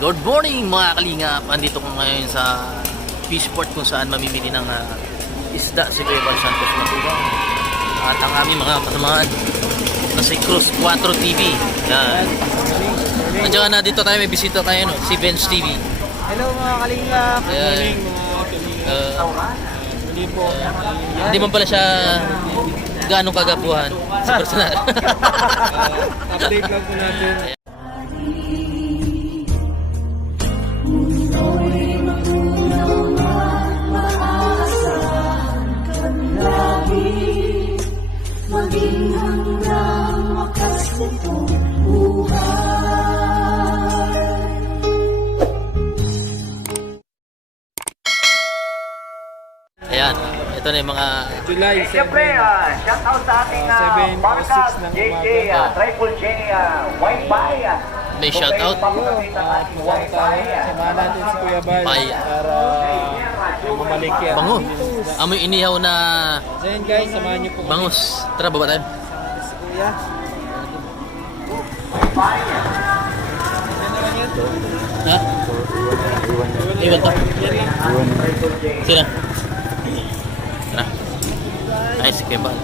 Good morning mga kalingap. Andito ko ngayon sa Fishport kung saan mamimili ng isda si Kuya Bal Santos Matubang at ang aming mga kasamahan na si Cruz 4 TV. Yan. Andiyan na dito tayo, may bisita tayo, no? Si Benz TV. Hello mga kalingap. Good morning mga Hindi man pala siya gaano kagapuhan sa personal. update lang po natin. Maging hanggang wakas nitong buhay. Ayan, ito na yung mga July 7. Siyempre, shout out sa ating 7 o 6 ng JJ, umaga. Triple J, Wi-Fi. may shoutout. At mukhang tayo. Samahan natin si Kuya Bal Bye. para mamalingki ang Bango. bilhin ng isda. Amoy inihaw na So yun guys, samahan niyo po kami. bangus. Tara, baba tayo. Si Kuya. Ha? Iwan to. Sino? Tara. Ay, si Kuya Bal.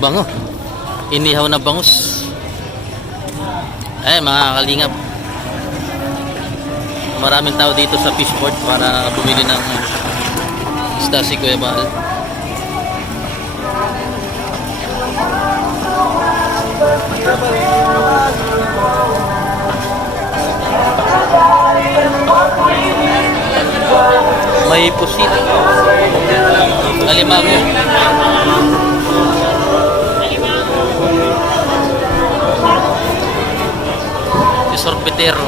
Bango. Inihaw na bangus. Ay, mga kalingap. Maraming tao dito sa Fishport para bumili ng isda si Kuya Bal. May pusit. Alimango. Si sorbetero.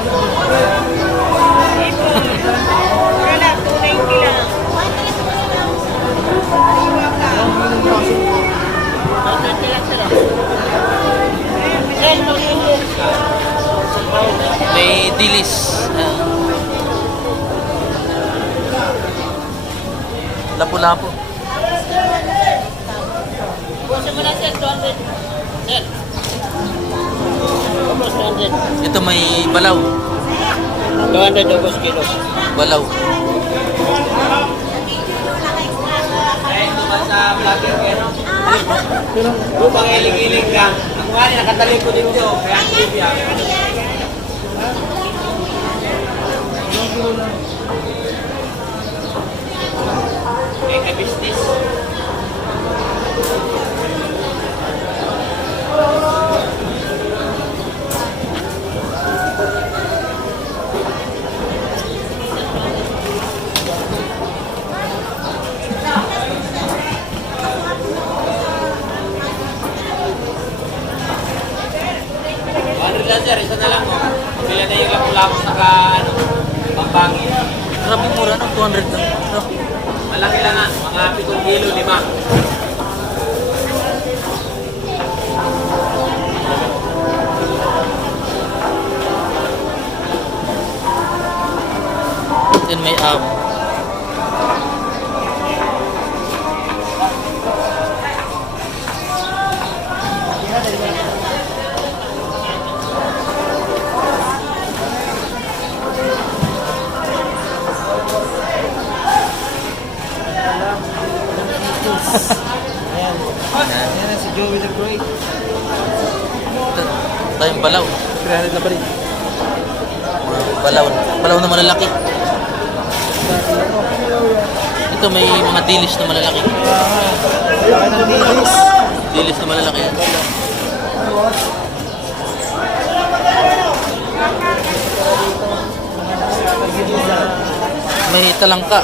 Wala, 290 lang. May dilis. Lapu-lapu. Gusto mo na sir, 200. Sir. Almost 200. Ito may balaw. 200 ubos kilo. Balaw. Upang iling-iling ka. Ang nga nakatalim ko dito. Kaya ang bibya. May business. Sir, isa na lang mo. Bila na yung lapu-lapu saka ano, pampangin. Grabe mura no, 200 lang. No? Malaki lang nga, mga 7 kilo, 5. Then may Ayan. Ayan si Joey the Great. tayong balaw. 300 na pa rin. Balaw. Balaw na malalaki. Ito may mga dilis na malalaki. Laki ng dilis. Dilis na malalaki. May talangka.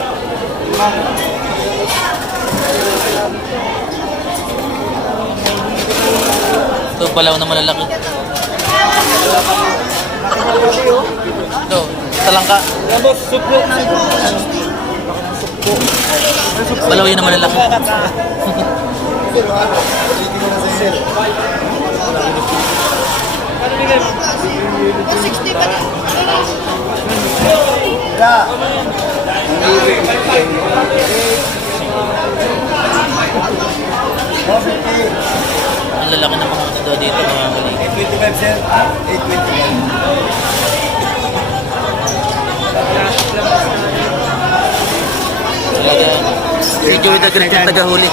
Ito balaw na malalaki. Ito, talangka. Tapos suplo. Balaw yun na malalaki. Ang lalaki ng mga isda dito mga kali. 825 sir. 825. Talaga. Si Joey the Great yung tagahuli.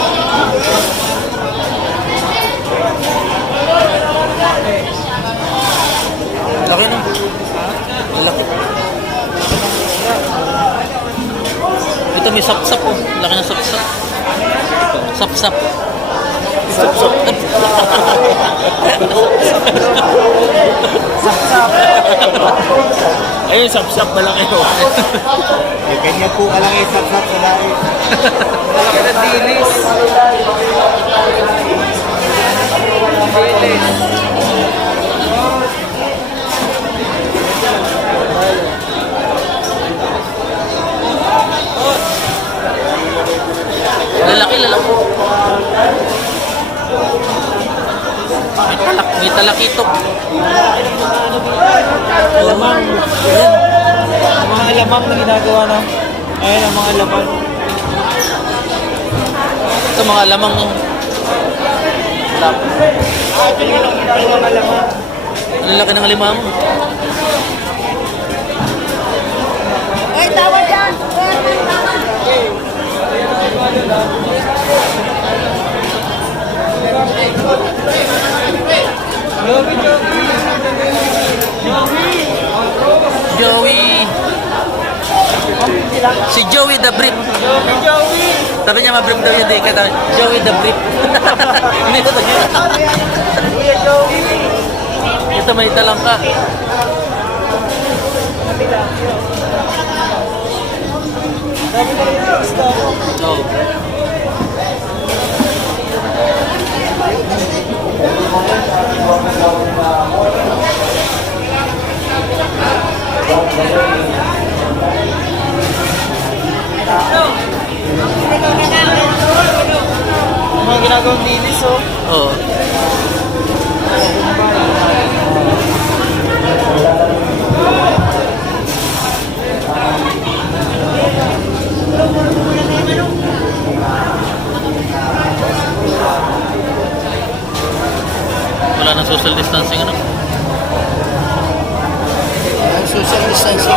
Laki no? Laki. Ito may sapsap oh. Laki ng sapsap. Sapsap. Sapsap. Ayun, sapsap malaki oh. Ganyan po alang isap-sap sa dahil. Malaki na dilis. Lalaki. May talakitok. Alamang. Ang mga alamang na ginagawa na. Ayun ang mga alamang. Ito mga lamang ng Ito yung ginagawa ng alamang. ang laki ng limang. Ay, tawa dyan! Joey. Si Joey the Brief. Sabi niya ma-brief daw yun. Kaya Joey the Brief. Hindi ko tayo. Ito may talangka. Oh. Mga ginagawang dilis oh. Oh. Wala nang social distancing ano? Social distancing.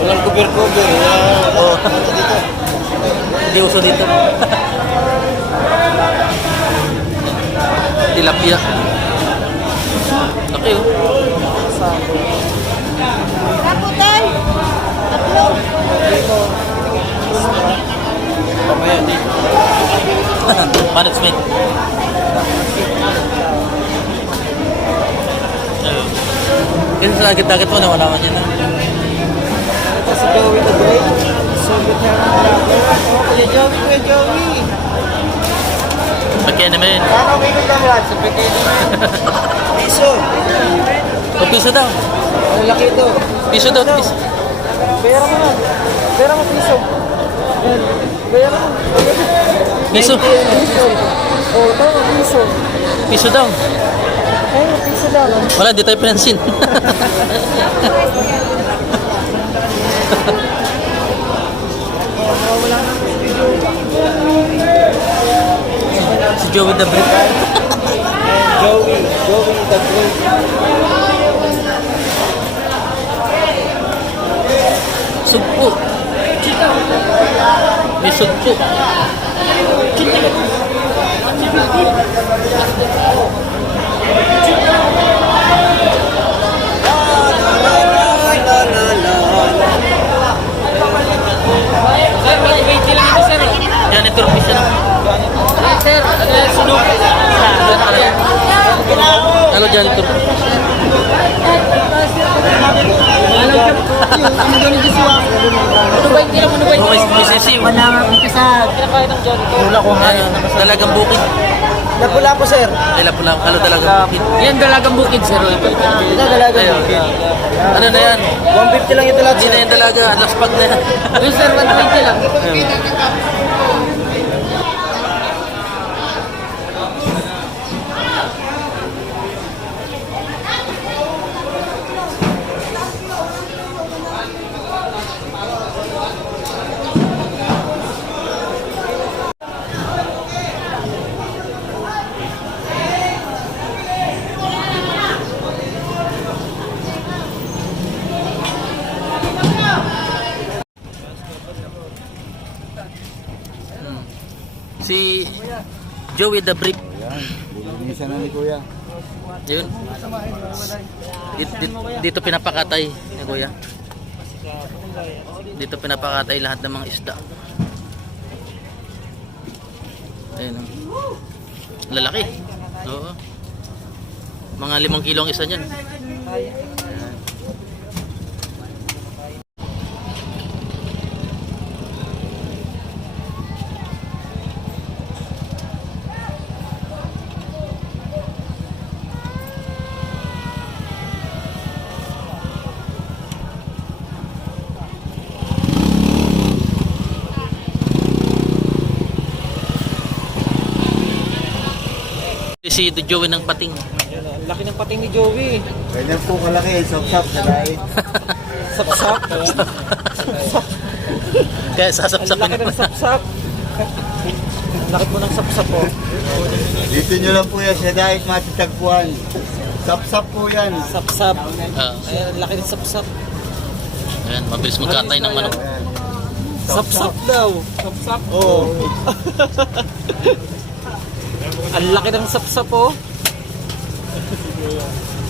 Walang cover-cover. Oo. Hindi uso dito. Tilapia. Laki oh. Kaputan! Tatlo! Pamaya dito. Management. Ayun. Yun sa agad-agad mo, nawala man yan. Ito si Joey the Great. Soviet Herman Vlogger. Oh, Kuya Joey. Pagkaya naman yun. Ano may nagdamlan? Sa pagkain naman. Piso. O, piso daw. Ang laki ito. Piso daw, piso. Bayaran mo na. Bayaran mo piso. Yan. Bayaran mo. Piso. Piso. Oh, tama, piso. Piso daw. Ayun, piso daw. Wala, di tayo pinansin. Si Joey the Brief. Joey the Great. Sugpo. May sugpo. Sir, may wait lang ito, sir. Yan, ito rin piso na. Sir, ano yan, sunod? Ano dyan ito? Ano ba hindi lang, ano ba Oh, may sisiw. kinakain ng John? Wala ko nga. Dalagang bukid. Napula po, sir. Kailan po lang. Ano dalagang bukid? Yan, dalagang bukid, sir. Ito dalaga. Ayun. Ano na yan? 150 lang ito lahat, Hindi na sir. yung dalaga. Laspag na yan. Yung sir, 120 lang. Si Joey the Brief. Ayan, bulinisan na ni Kuya. Yun. Dito pinapakatay ni Kuya. Dito pinapakatay lahat ng mga isda. Ayun. Oh. Lalaki. Oo. Mga 5 kilo ang isa niyan. Ayan. Si Joey ng pating. Ayan, ang laki ng pating ni Joey. Ganyan po kalaki, sop-sop sa dahil. Sapsap. Kaya Ang sasapsapin laki ng naman. sapsap. Ang laki mo ng sapsap po. Dito nyo lang po yan sa dahil matitagpuan. Sop-sop po yan. Sapsap. Ah, Ayan, ang laki ng sapsap. ayan, mabilis magkatay ng manok. Ayan. Sapsap daw. Sapsap? Oo. Ang laki ng sapsap po.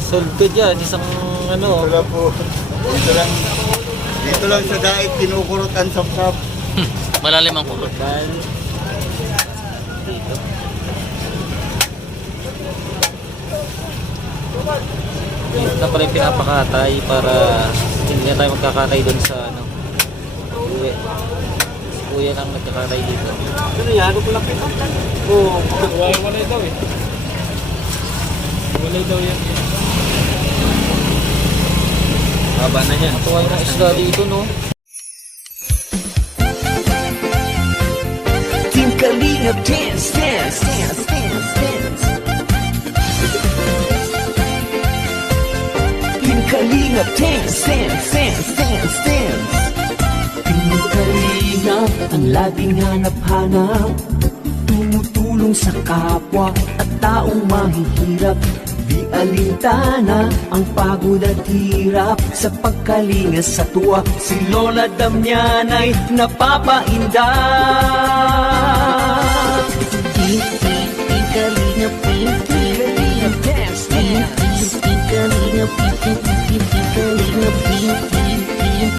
Sold ka dyan. Isang ano. Wala po. Dito lang sa dahil kinukurot ang sop-sop. Malalim ang kulot. Dahil dito. Dito na pala yung pinapakatay para hindi na tayo magkakatay doon sa ano. Uwi. Si Kuya lang nagkakatay dito. Ano yan? Ano pala pinapakatay? Oo. Walay daw eh. Walay daw yan. Haba na yan. Matuwa yung isda dito, no? Team Kalinga dance, dance, dance, dance, dance. Team Kalinga dance, dance, dance, dance, dance. Team Kalinga ang laging hanap-hanap, tumutulong sa kapwa at taong mahihirap. Di alintana ang pagod at hirap sa pagkalinga sa tuwa. Si Lola Damianay napapainda. Pink, pink, pink, kalinga, pink, pink, kalinga, dance, dance. Pink, pink, kalinga, pink, pink, pink, pink, kalinga, pink, pink.